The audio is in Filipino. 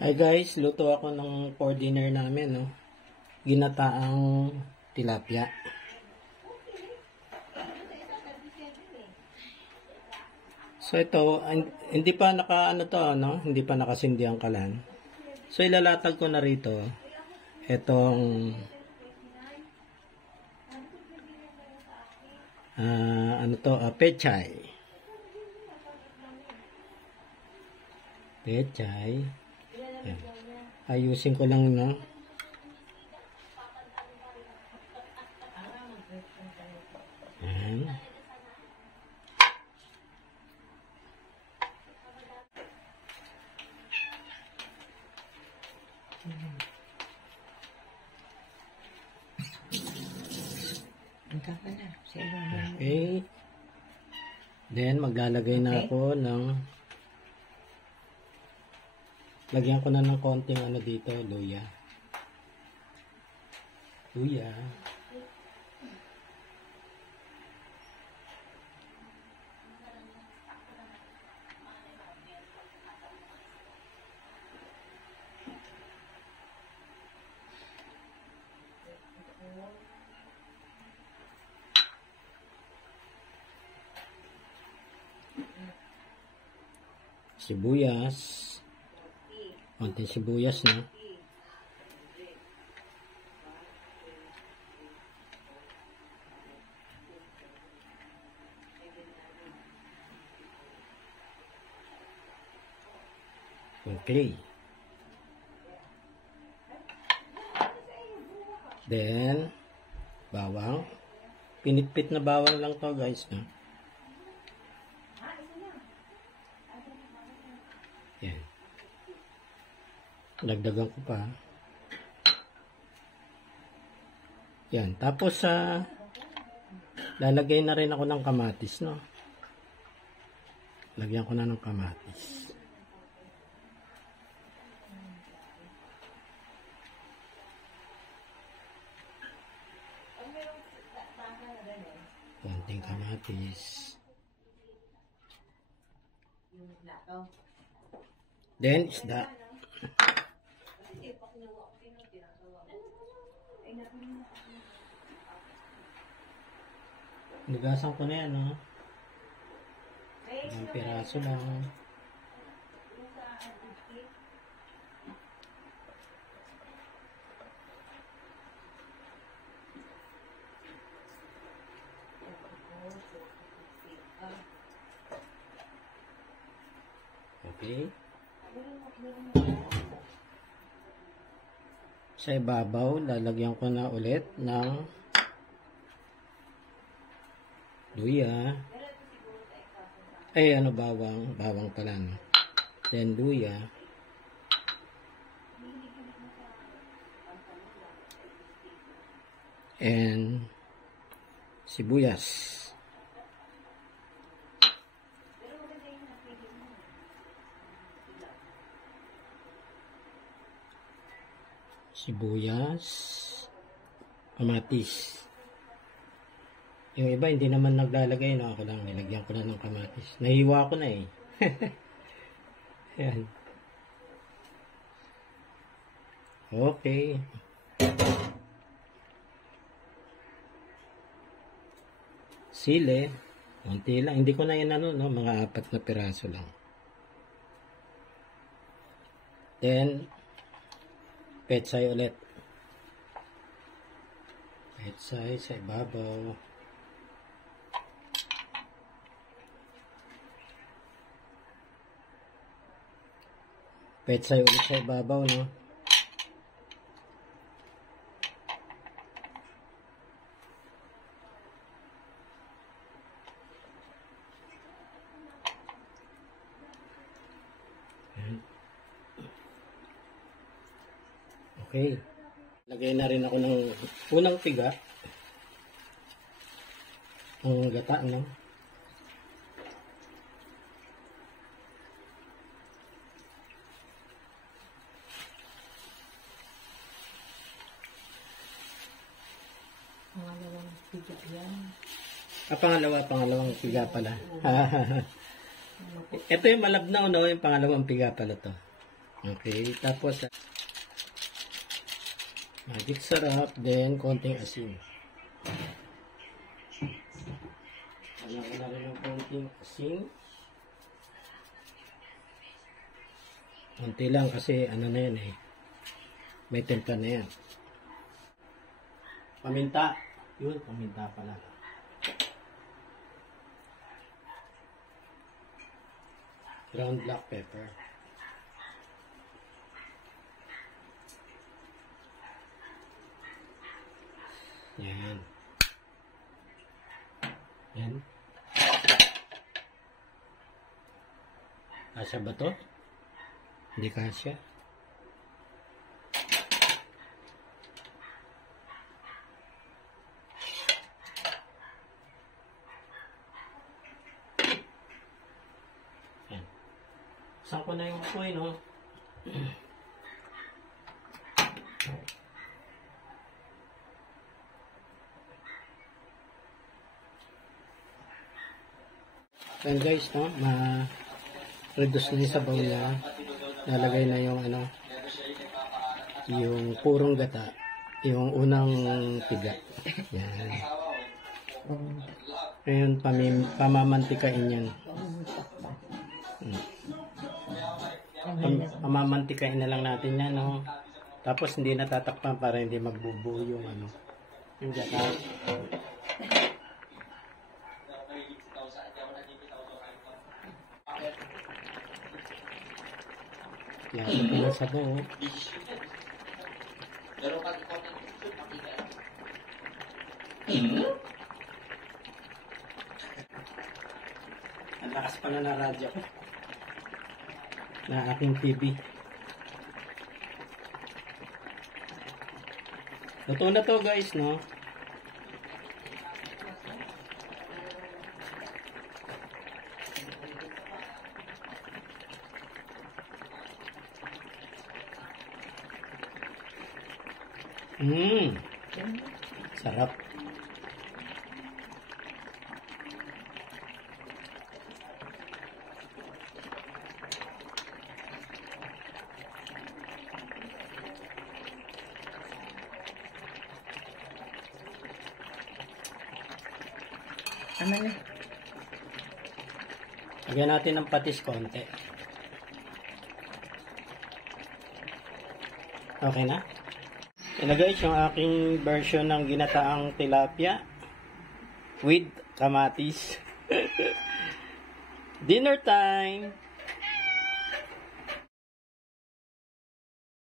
Hi guys, luto ako ng for dinner namin, no? Ginataang tilapia. So ito, hindi pa ano to, no? Hindi pa nakasindi ang kalan. So ilalatag ko na rito itong pechay. Pechay. Ayan. Ayusin ko lang, no? Ayan. Okay. Then, maglalagay na ako ng lagyan ko na ng konting ano dito, luya. Luya. Sibuyas. Konting sibuyas na. Okay. Then, bawang. Pinitpit na bawang lang to guys, no? Yan. Dagdagan ko pa. Yan. Tapos, lalagay na rin ako ng kamatis, no? Lagyan ko na ng kamatis. Konting kamatis. Then, isda. Nugasan ko na yan, no? Isang piraso lang. Okay. Sa ibabaw, lalagyan ko na ulit ng luya. Ay, bawang pala, no? Then, luya. And, sibuyas. Sibuyas, kamatis. Yung iba hindi naman naglalagay, no? Ako lang nilagyan ko na ng kamatis. Nahiwa ko na eh. Ayan. Okay. Sili, konti lang. Hindi ko na yan no? Mga 4 na piraso lang. Then, pechay ulit. Pechay sa ibabaw. Pechay ulit sa ibabaw, no? Okay. Lagay na rin ako ng unang tiga. Ang gata, no? Pangalawang piga yan. Pangalawang piga pala. Ito yung malabnaw, no? Yung pangalawang piga pala to. Okay, tapos magic sarap, then konting asin. Alam ko na rin ng konting asin. Konti lang kasi ano na yan eh. May templa na yan. Paminta. Yun, paminta pala. Ground black pepper. Yan. Yan. Kasya ba to? Hindi kasya. Yan. Saan ko na yung apoy, no? Then guys, no, ma-reduce na yung sabaw niya. Nalagay na yung ano, yung purong gata, yung unang tiga. Yan. Ngayon, pamamantikain yan. Pamamantikain na lang natin yan, no. Tapos hindi natatakpan para hindi magbubuo yung ano, yung gata. Yan, ito na sabaw. Ang lakas pala na radyo ko. Na aking TV. Luto na to guys, no? Sarap. Ano na? Lagyan natin ng patis konti. Okay na? Ito guys, yung aking version ng ginataang tilapia with kamatis. Dinner time!